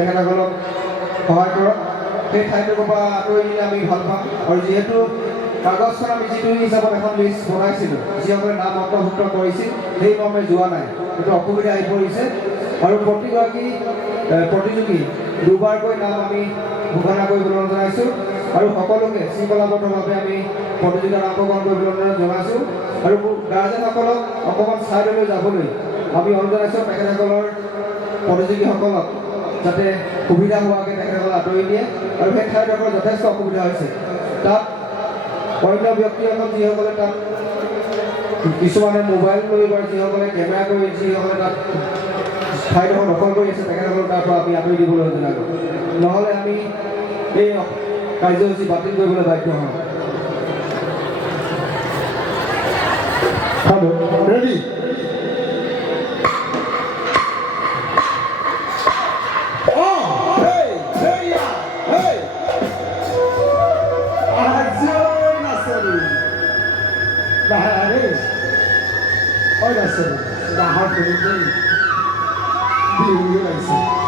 তেখেতসকলক সহায় কৰক সেই ঠাইটোৰ পৰা আঁতৰি দিলে আমি ভাল পাম আৰু যিহেতু কাগজখন আমি যিটো হিচাপত এখন লিষ্ট বনাইছিলোঁ যিসকলে নাম অন্তৰ্ভুক্ত কৰিছিল সেই মৰ্মে যোৱা নাই সেইটো অসুবিধা আহি পৰিছে আৰু প্ৰতিগৰাকী প্ৰতিযোগী দুবাৰকৈ নাম আমি ঘোষণা কৰিবলৈ জনাইছোঁ আৰু সকলোকে শৃংখলাবদ্ধভাৱে আমি প্ৰতিযোগিতাত অংশগ্ৰহণ কৰিবলৈ জনাইছোঁ আৰু গাৰ্জেনসকলক অকণমান ছাইডলৈ যাবলৈ আমি অনুৰোধ জনাইছোঁ তেখেতসকলৰ প্ৰতিযোগীসকলক যাতে সুবিধা হোৱাকৈ তেখেতসকলে আঁতৰি দিয়ে আৰু সেই ঠাইডোখৰ যথেষ্ট অসুবিধা হৈছে তাত অন্য ব্যক্তিসকল যিসকলে তাত কিছুমানে মোবাইল লৈ বা যিসকলে কেমেৰা কৰি যিসকলে তাত ঠাইডোখৰ দখল কৰি আছে তেখেতসকলক তাৰ পৰা আমি আঁতৰি দিবলৈ জনালোঁ নহ'লে আমি এই কাৰ্যসূচী বাতিল কৰিবলৈ বাধ্য হওঁ ready Bahar Peliteng Biru Raisa